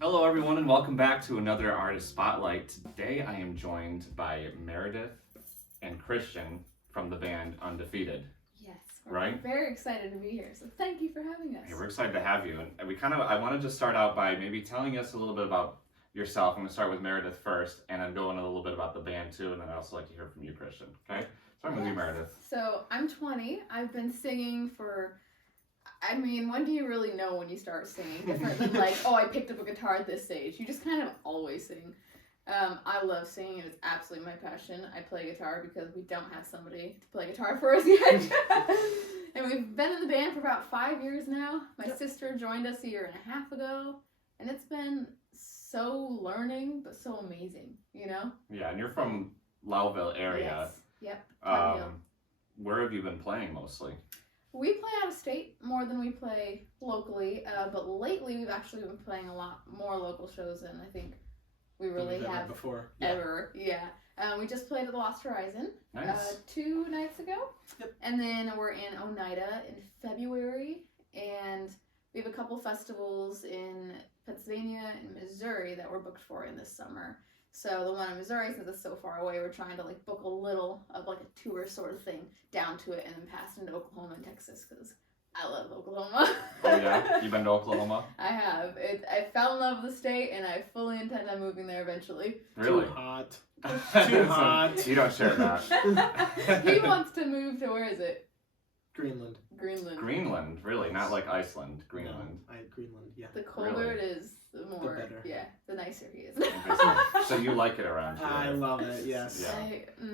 Hello everyone and welcome back to another Artist Spotlight. Today I am joined by Meredith and Christian from the band Undefeated. Yes, Right? Very excited to be here, so thank you for having us. Hey, we're excited to have you, and I wanted to start out by maybe telling us a little bit about yourself. I'm going to start with Meredith first, and then go into a little bit about the band too, and then I'd also like to hear from you, Christian. Okay? Starting with you, Meredith. So I'm 20. I've been singing for, when do you really know when you start singing? Different than like, oh, I picked up a guitar at this age. You just kind of always sing. I love singing. It's absolutely my passion. I play guitar because we don't have somebody to play guitar for us yet. And we've been in the band for about 5 years now. My sister joined us a year and a half ago. And it's been so learning, but so amazing, you know? Yeah, and you're from Lowville area. Yes. Yep. Where have you been playing mostly? We play out of state more than we play locally, but lately we've actually been playing a lot more local shows than I think we really have before. ever. Yeah. We just played at the Lost Horizon Nice. 2 nights ago. Yep. And then we're in Oneida in February, and we have a couple festivals in Pennsylvania and Missouri that we're booked for in this summer. So the one in Missouri, since it's so far away, we're trying to like book a little of like a tour sort of thing down to it and then pass into Oklahoma and Texas because I love Oklahoma. Oh yeah? You've been to Oklahoma? I have. I fell in love with the state and I fully intend on moving there eventually. Really? Too hot. Too hot. You don't share that. He wants to move to, where is it? Greenland. Greenland, really? Not like Iceland, Greenland. No, Greenland, yeah. The colder it is, the more, better. yeah, the nicer he is. So you like it around here? I love it, yes. Yeah.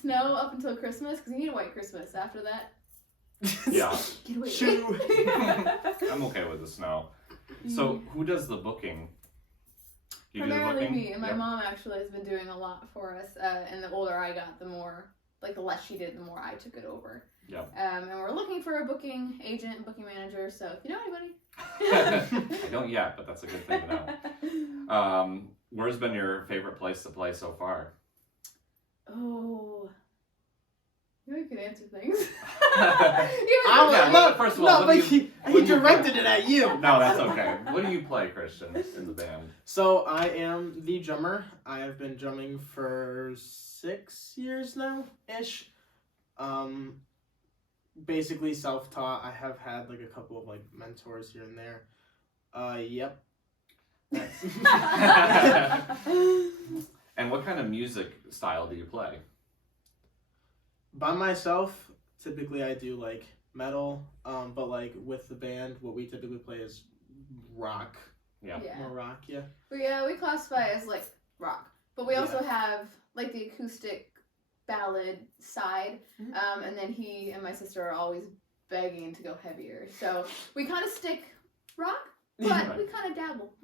Snow up until Christmas, because you need a white Christmas after that. Yeah. Get away. Shoo. I'm okay with the snow. So who does the booking? You do the Primarily booking? me, and my mom actually has been doing a lot for us, and the older I got, the more, like the less she did, the more I took it over. Yeah. And we're looking for a booking agent, booking manager, so if you know anybody. I don't yet, but that's a good thing to know. Where's been your favorite place to play so far? Oh. You know you can answer things. First of all, he directed it at you. No, that's okay. What do you play, Christian, in the band? So I am the drummer. I have been drumming for 6 years now, ish. Basically self-taught. I have had like a couple of like mentors here and there. Yep. And what kind of music style do you play? By myself, typically I do like metal, but like with the band, what we typically play is rock. Yeah. More rock, yeah. We classify as like rock, but we also have like the acoustic ballad side, and then he and my sister are always begging to go heavier. So we kind of stick rock, but we kind of dabble.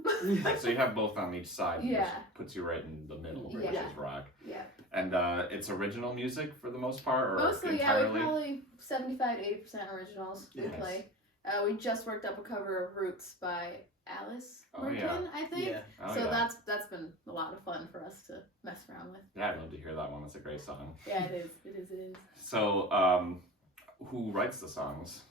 So you have both on each side, which Yeah. puts you right in the middle, which Yeah. is rock. Yeah. And it's original music for the most part, or Mostly, entirely? we probably 75-80% originals we Yes. play. We just worked up a cover of Roots by Alice Oh, Merton, yeah. I think. Yeah. Oh, So yeah. that's been a lot of fun for us to mess around with. Yeah, I'd love to hear that one. It's a great song. Yeah, it is. So, who writes the songs?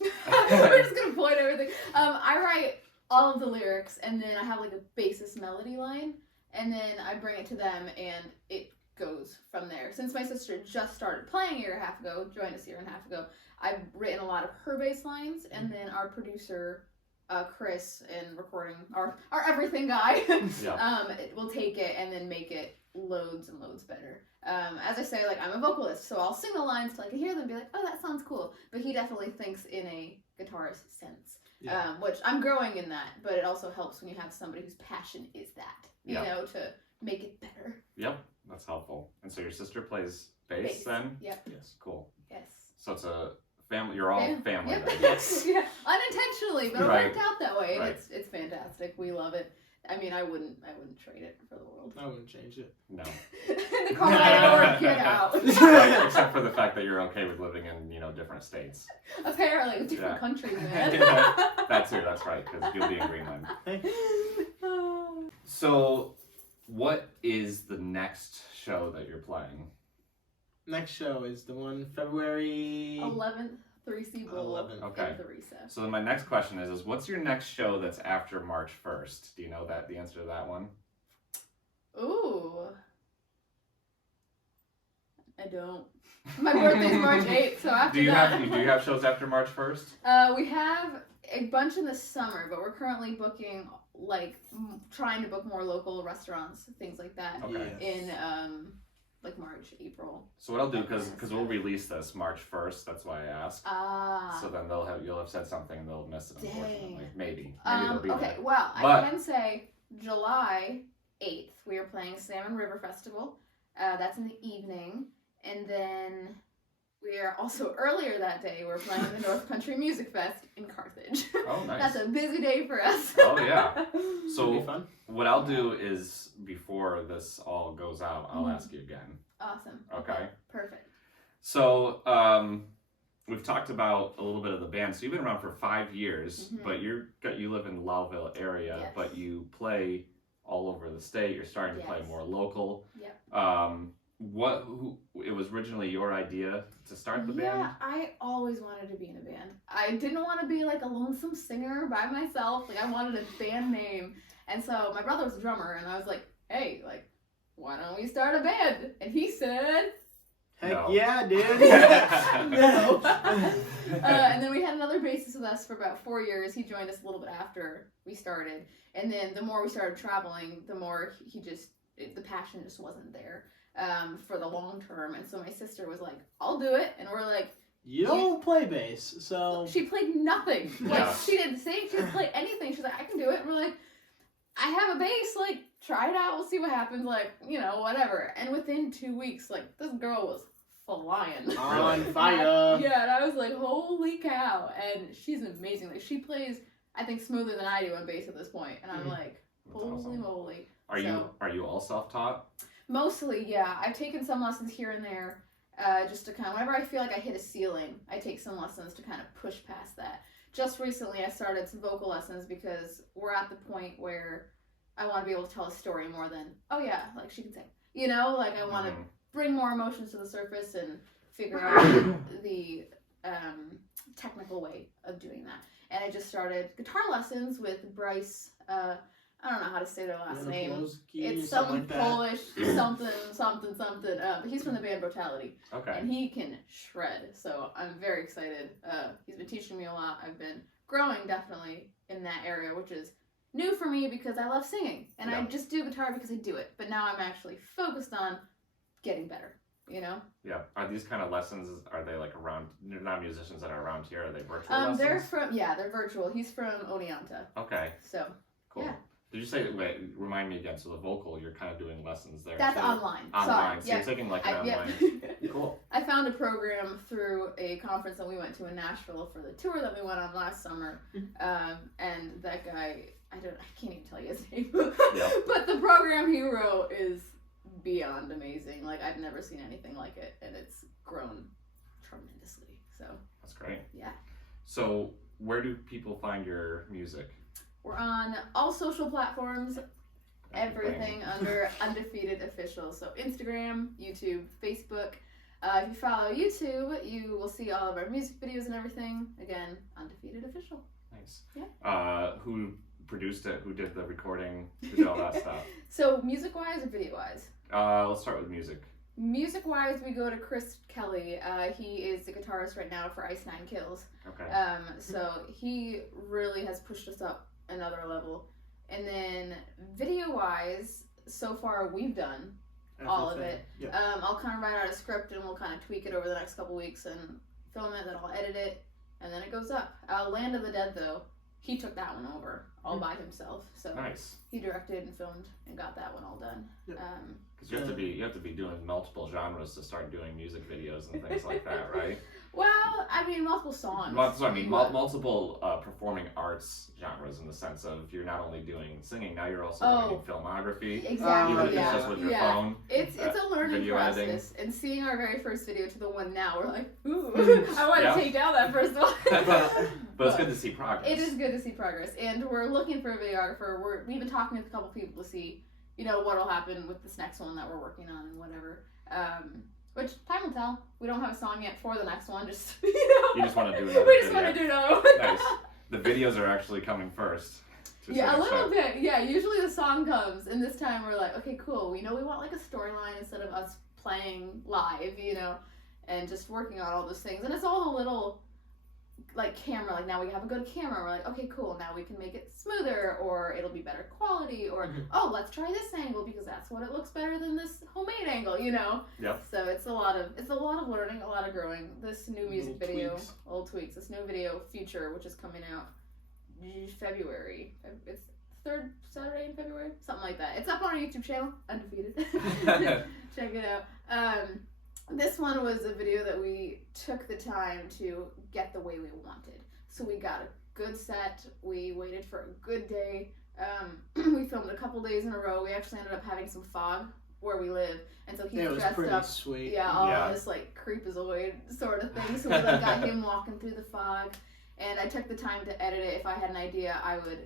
We're just gonna point everything. I write all of the lyrics, and then I have like a bassist melody line, and then I bring it to them, and it goes from there. Since my sister just started playing a year and a half ago, joined us a year and a half ago, I've written a lot of her bass lines, and then our producer, Chris, in recording, our everything guy, will take it and then make it loads and loads better. As I say, like, I'm a vocalist, so I'll sing the lines till I can hear them and be like, oh, that sounds cool. But he definitely thinks in a guitarist sense, which I'm growing in that, but it also helps when you have somebody whose passion is that, you know, to make it better. Yep, that's helpful. And so your sister plays bass then? Yep. Yes. Cool. Yes. So it's a family, you're all family Yep. then. Yes. Yeah. Unintentionally, but Right. it worked out that way, and Right. it's fantastic. We love it. I mean, I wouldn't trade it for the world. I wouldn't change it. No. The Colorado or get out. Except for the fact that you're okay with living in, different states. Apparently, different countries, man. That too, that's right, because you'll be in Greenland. Hey. So, what is the next show that you're playing? Next show is the one February 11th 3C Bowl 11. Okay. in Theresa. So then my next question is what's your next show that's after March 1st? Do you know the answer to that one? Ooh. I don't. My birthday's March 8th, so after Do you that. have shows after March 1st? We have a bunch in the summer, but we're currently booking, like, trying to book more local restaurants, things like that, Okay. in, like, March, April. So what I'll do, because we'll release this March 1st, that's why I asked. Ah. So then you'll have said something and they'll miss it, unfortunately. Dang. Maybe they'll be okay, there. well, But- I can say July 8th, we are playing Salmon River Festival. That's in the evening. And then we are also earlier that day, we're playing the North Country Music Fest in Carthage. Oh, nice. That's a busy day for us. Oh, yeah. It'll So be fun. what I'll do is, before this all goes out, I'll ask you again. Awesome. Okay. Perfect. So, we've talked about a little bit of the band. So you've been around for 5 years, Mhm. but you live in the Lowville area, Yes. but you play all over the state. You're starting to play Yes. more local. Yep. It was originally your idea to start the band? Yeah, I always wanted to be in a band. I didn't want to be like a lonesome singer by myself. Like I wanted a band name. And so my brother was a drummer and I was like, hey, like, why don't we start a band? And he said, Heck No. yeah, dude. no. And then we had another bassist with us for about 4 years. He joined us a little bit after we started. And then the more we started traveling, the more the passion just wasn't there for the long term. And so my sister was like, I'll do it. And we're like, You don't play bass, so she played nothing. Like, Yeah. she didn't sing, she didn't play anything. She's like, I can do it. And we're like, I have a bass, like, try it out, we'll see what happens, like, whatever. And within 2 weeks, like, this girl was flying. on fire. Yeah, and I was like, holy cow. And she's amazing. Like, she plays, I think, smoother than I do on bass at this point. And I'm Mhm. like, That's holy awesome. moly. Are you all self-taught? Mostly, yeah. I've taken some lessons here and there, just to kind of, whenever I feel like I hit a ceiling, I take some lessons to kind of push past that. Just recently, I started some vocal lessons because we're at the point where I want to be able to tell a story more than, oh yeah, like she can sing. Like I want to Mhm. bring more emotions to the surface and figure out the technical way of doing that. And I just started guitar lessons with Bryce. I don't know how to say their last name. Polski, It's something some like that. Polish something. But he's from the band Brutality, Okay. and he can shred. So I'm very excited. He's been teaching me a lot. I've been growing definitely in that area, which is new for me because I love singing, and I Yeah. just do guitar because I do it. But now I'm actually focused on getting better. Yeah. Are these kind of lessons, are they like around, they're not musicians that are around here, are they virtual They're lessons? they're virtual. He's from Oneonta, Okay, so cool. Yeah. Did you say, wait, remind me again, so the vocal, you're kind of doing lessons there that's too? online. Online, so yeah. you're taking like an online. Cool. I found a program through a conference that we went to in Nashville for the tour that we went on last summer. And that guy, I can't even tell you his name. Yeah. But the program he wrote is beyond amazing. Like, I've never seen anything like it, and it's grown tremendously. So, That's great. yeah. So where do people find your music? We're on all social platforms, everything under Undefeated Official. So Instagram, YouTube, Facebook. If you follow YouTube, you will see all of our music videos and everything. Again, Undefeated Official. Nice. Yeah. Who produced it? Who did the recording? Who did all that stuff? So music-wise or video-wise? Let's start with music. Music-wise, we go to Chris Kelly. He is the guitarist right now for Ice Nine Kills. Okay. So he really has pushed us up another level. And then video-wise, so far we've done all of it. Yep. I'll kind of write out a script and we'll kind of tweak it over the next couple weeks and film it, then I'll edit it, and then it goes up. Land of the Dead, though, he took that one over all by himself. So Nice. he directed and filmed and got that one all done. Yep. Because you have to be doing multiple genres to start doing music videos and things like that, right? Well, I mean, multiple songs. Multiple performing arts genres in the sense of you're not only doing singing, now you're also doing filmography. Exactly. Even if Yeah. it's just with your Yeah. phone. It's a learning video process, editing. and seeing our very first video to the one now, we're like, ooh, Mm. I want Yeah. to take down that first one. But it's good to see progress. It is good to see progress, and we're looking for a videographer. We've been talking with a couple people to see, what'll happen with this next one that we're working on and whatever. Which, time will tell. We don't have a song yet for the next one, just, You just want to do another We just video. want to do another one. Nice. The videos are actually coming first. to Yeah, a some little extent. bit. Yeah, usually the song comes, and this time we're like, okay, cool. We know we want like a storyline instead of us playing live, and just working on all those things. And it's all a little like camera. Like now we have a good camera. We're like, okay, cool. Now we can make it smoother, or it'll be better quality, or oh, let's try this angle because that's what it looks better than this homemade angle. Yep. So it's a lot of learning, a lot of growing. This new music Little video, tweaks. old tweaks. This new video, Future, which is coming out February. It's third Saturday in February, something like that. It's up on our YouTube channel, Undefeated. Check it out. This one was a video that we took the time to get the way we wanted. So we got a good set. We waited for a good day. We filmed a couple days in a row. We actually ended up having some fog where we live, and so he Yeah, it was dressed pretty up. sweet. Yeah, all Yeah. this like creepazoid sort of thing. So we like got him walking through the fog, and I took the time to edit it. If I had an idea, I would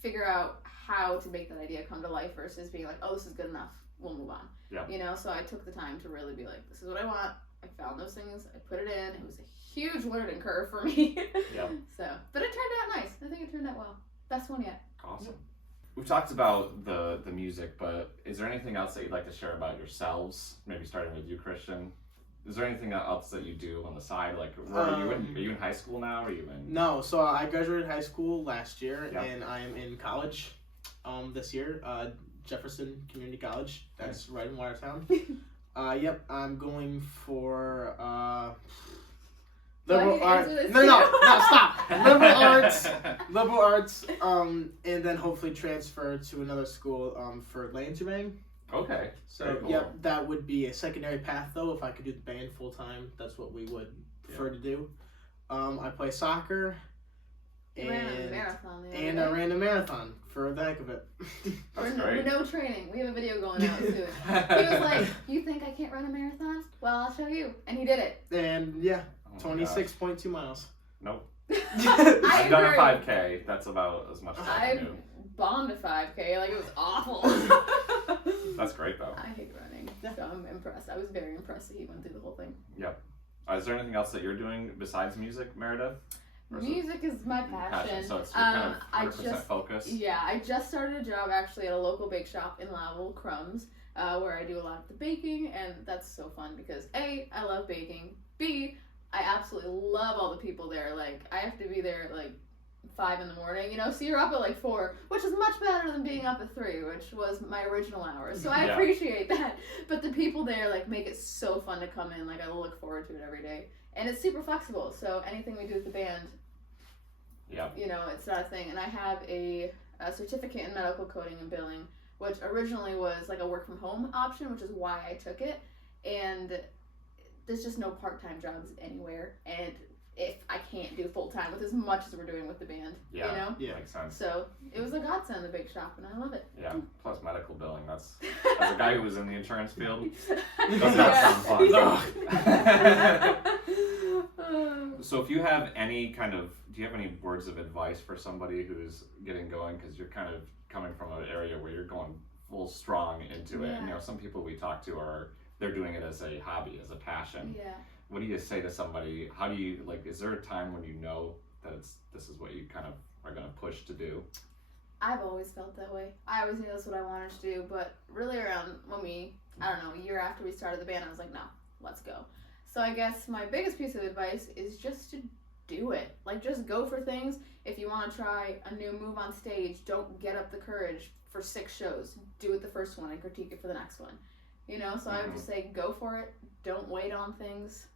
figure out how to make that idea come to life versus being like, oh, this is good enough, we'll move on. Yeah. So I took the time to really be like, this is what I want. I found those things, I put it in. It was a huge learning curve for me. Yep. So, but it turned out nice. I think it turned out well. Best one yet. Awesome. We've talked about the music, but is there anything else that you'd like to share about yourselves? Maybe starting with you, Christian. Is there anything else that you do on the side? Like, where are you in? Are you in high school now? Or are you in? No, so I graduated high school last year, Yeah. and I am in college this year, Jefferson Community College. That's right in Watertown. Yep, I'm going for Do I liberal need to arts. answer this No, too? stop. Liberal arts, and then hopefully transfer to another school for Lantuang. Okay. So Very cool. yep, that would be a secondary path though. If I could do the band full time, that's what we would prefer to do. I play soccer, You ran a and marathon the other and day. I ran a marathon for the heck of it. That's We're great. no training. We have a video going out soon. He was like, you think I can't run a marathon? Well, I'll show you. And he did it. And yeah, Oh my gosh. 26.2 miles. Nope. I I've done a agree. 5K. That's about as much as I I can do. bombed a 5K. Like, it was awful. That's great though. I hate running. So I'm impressed. I was very impressed that he went through the whole thing. Is there anything else that you're doing besides music, Meredith? Or is it Music is my passion. So it's kind of I 100% just focus. Yeah, I just started a job actually at a local bake shop in Lowell, Crumbs, where I do a lot of the baking, and that's so fun because A, I love baking. B, I absolutely love all the people there. Like, I have to be there at like 5 in the morning, so you're up at like 4, which is much better than being up at 3, which was my original hours. So I Yeah. appreciate that. But the people there like make it so fun to come in. Like, I look forward to it every day. And it's super flexible, so anything we do with the band, Yeah. it's not a thing. And I have a certificate in medical coding and billing, which originally was like a work from home option, which is why I took it. And there's just no part-time jobs anywhere. And if I can't do full-time with as much as we're doing with the band, Yeah. Yeah. Makes sense. So it was a godsend, the bake shop, and I love it. Yeah. Plus medical billing. That's as a guy who was in the insurance field. Does not Yeah. sound fun. Um, So if you have any do you have any words of advice for somebody who's getting going? Because you're kind of coming from an area where you're going full strong into it. Yeah. And, some people we talk to they're doing it as a hobby, as a passion. yeah. What do you say to somebody? How do you, is there a time when you know that this is what you kind of are going to push to do? I've always felt that way. I always knew that's what I wanted to do, but really around when a year after we started the band, I was like, no, let's go. So I guess my biggest piece of advice is just to do it. Like, just go for things. If you want to try a new move on stage, don't get up the courage for 6 shows. Do it the first one and critique it for the next one. So I would just say, go for it. Don't wait on things.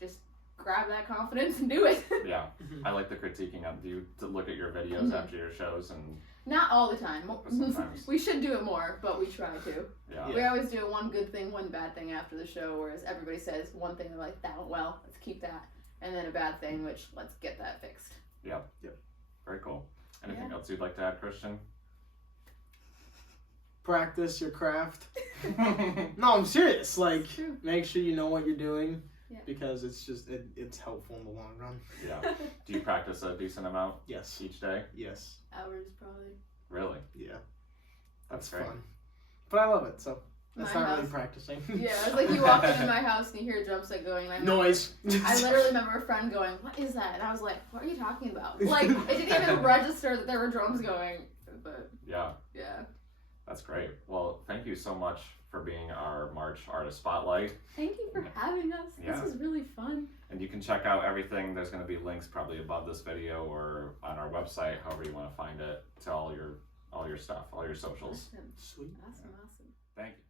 Just grab that confidence and do it. Yeah. I like the critiquing. Do you to look at your videos after your shows and Not all the time. Sometimes. We should do it more, but we try to. yeah. We always do one good thing, one bad thing after the show, whereas everybody says one thing, they're like, that went well, let's keep that. And then a bad thing, which, let's get that fixed. Very cool. Anything Yeah. else you'd like to add, Christian? Practice your craft. No, I'm serious. Like, True. make sure you know what you're doing, Yeah. because it's just it's helpful in the long run. Yeah. Do you practice a decent amount Yes. each day? Yes. Hours, probably. Really? Yeah. That's That's great. fun. But I love it. So That's my not house. really practicing. Yeah, it's like you walk into my house and you hear a drum set going. And Noise. I literally remember a friend going, "What is that?" And I was like, "What are you talking about?" Like it didn't even register that there were drums going. But Yeah. yeah. That's great. Well, thank you so much for being our March Artist Spotlight. Thank you for having us. Yeah. This is really fun. And you can check out everything. There's going to be links probably above this video or on our website, however you want to find it, to all your stuff, all your socials. Awesome. Sweet. Awesome. Thank you.